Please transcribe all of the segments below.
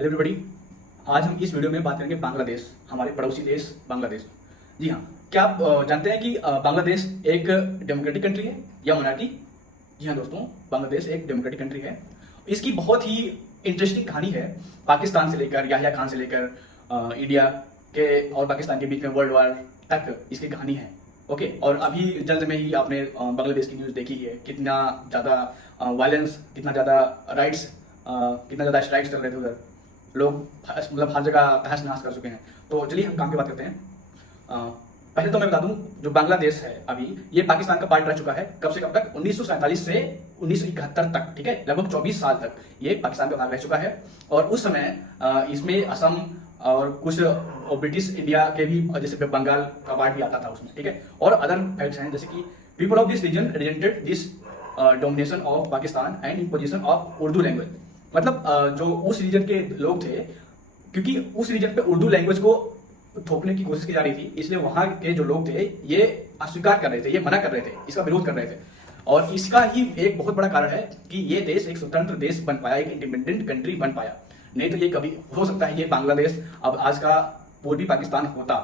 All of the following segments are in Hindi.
Hello everybody. आज हम इस वीडियो में बात करेंगे बांग्लादेश, हमारे पड़ोसी देश बांग्लादेश। जी हाँ, क्या आप जानते हैं कि बांग्लादेश एक डेमोक्रेटिक कंट्री है या मोनार्की? जी हाँ दोस्तों, बांग्लादेश एक डेमोक्रेटिक कंट्री है। इसकी बहुत ही इंटरेस्टिंग कहानी है, पाकिस्तान से लेकर, याहिया खान से लेकर इंडिया के और पाकिस्तान के बीच में वर्ल्ड वार तक इसकी कहानी है। ओके, और अभी जल्द में ही आपने बांग्लादेश की न्यूज़ देखी है, कितना ज़्यादा वायलेंस, कितना ज़्यादा राइट्स, कितना ज़्यादा स्ट्राइक्स चल रहे थे उधर। लोग मतलब हर जगह तहस नहस कर चुके हैं। तो चलिए हम काम की बात करते हैं। पहले तो मैं बता दूं, जो बांग्लादेश है अभी ये पाकिस्तान का पार्ट रह चुका है। कब से कब तक? 1947 से 1971 तक, ठीक है, लगभग 24 साल तक ये पाकिस्तान का भाग रह चुका है। और उस समय इसमें असम और कुछ ब्रिटिश इंडिया के भी, जैसे बंगाल का पार्ट भी आता था उसमें, ठीक है। और अदर फैक्ट्स हैं, जैसे कि people of this region resented this domination of Pakistan and imposition of Urdu language. मतलब जो उस रीजन के लोग थे, क्योंकि उस रीजन पे उर्दू लैंग्वेज को थोपने की कोशिश की जा रही थी, इसलिए वहां के जो लोग थे ये अस्वीकार कर रहे थे, ये मना कर रहे थे, इसका विरोध कर रहे थे। और इसका ही एक बहुत बड़ा कारण है कि ये देश एक स्वतंत्र देश बन पाया, एक इंडिपेंडेंट कंट्री बन पाया। नहीं तो ये कभी हो सकता है ये बांग्लादेश अब आज का पूर्वी पाकिस्तान होता।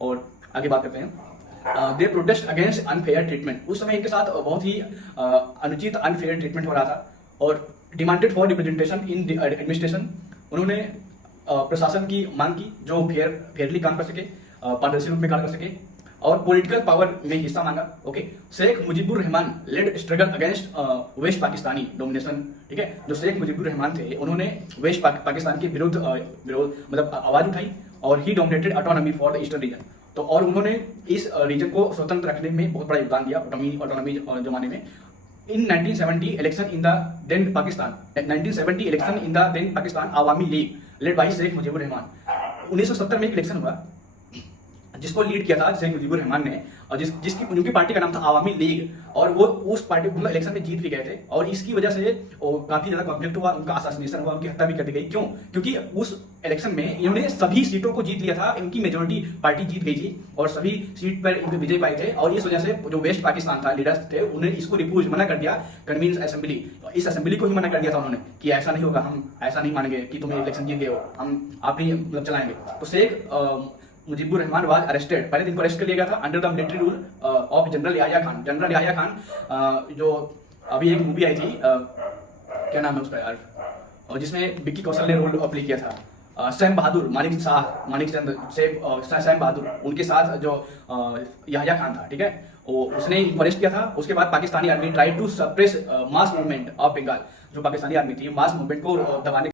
और आगे बात करते हैं। दे प्रोटेस्ट अगेंस्ट अनफेयर ट्रीटमेंट। उस समय इनके साथ बहुत ही अनुचित अनफेयर ट्रीटमेंट हो रहा था और demanded for representation in administration. उन्होंने प्रशासन की मांग की जो फेयरली काम कर सके, पारदर्शी रूप में काम कर सके, और पॉलिटिकल पावर में हिस्सा मांगा। Okay, Sheikh Mujibur Rahman led struggle against West Pakistani domination, ठीक है। जो शेख मुजीबुर रहमान थे, उन्होंने वेस्ट पाकिस्तान के विरुद्ध मतलब आवाज उठाई और ही dominated autonomy for the eastern region. तो और उन्होंने इस रीजन को स्वतंत्र रखने में बहुत बड़ा योगदान दिया ऑटोनॉमी जमाने में। In 1970 election in the then Pakistan, 1970 election in the then Pakistan Awami League led by Sheikh Mujibur Rahman। 1970 में एक इलेक्शन हुआ जिसको लीड किया था शेख मुजीबुर रहमान ने, और जिसकी उनकी पार्टी का नाम था आवामी लीग। और वो उस पार्टी मतलब इलेक्शन में जीत भी गए थे, और इसकी वजह से काफी ज्यादा कॉन्फ्लिक्ट हुआ, उनका असैसिनेशन हुआ, उनकी हत्या भी कर दी गई। क्यों? क्योंकि उस इलेक्शन में इन्होंने सभी सीटों को जीत लिया था, इनकी मेजोरिटी पार्टी जीत गई थी और सभी सीट पर इनके विजय पाए थे। और इस वजह से जो वेस्ट पाकिस्तान था, लीडर्स थे, उन्हें इसको रिफ्यूज मना कर दिया, कन्वीन्स असेंबली। इस असेंबली को ही मना कर दिया था उन्होंने कि ऐसा नहीं होगा, हम ऐसा नहीं मानेंगे कि तुम इलेक्शन जीत गए हो, हम आप ही मतलब चलाएंगे। तो शेख मुजीबुर रहमान वाज अरेस्टेड, पहले दिन को अरेस्ट कर लिया गया था under the military rule of General Yahya Khan. General Yahya Khan जो अभी एक मूवी आई थी, क्या नाम है उसका यार, और जिसमें विक्की कौशल ने रोल प्ले किया था, सैम बहादुर, मानिक चंद सैम बहादुर, उनके साथ जो याहिया खान था, ठीक है, वो उसने अरेस्ट किया था। उसके बाद Pakistani army try to suppress mass movement of Bengal. जो पाकिस्तानी आर्मी थी, मास मूवमेंट को दबाने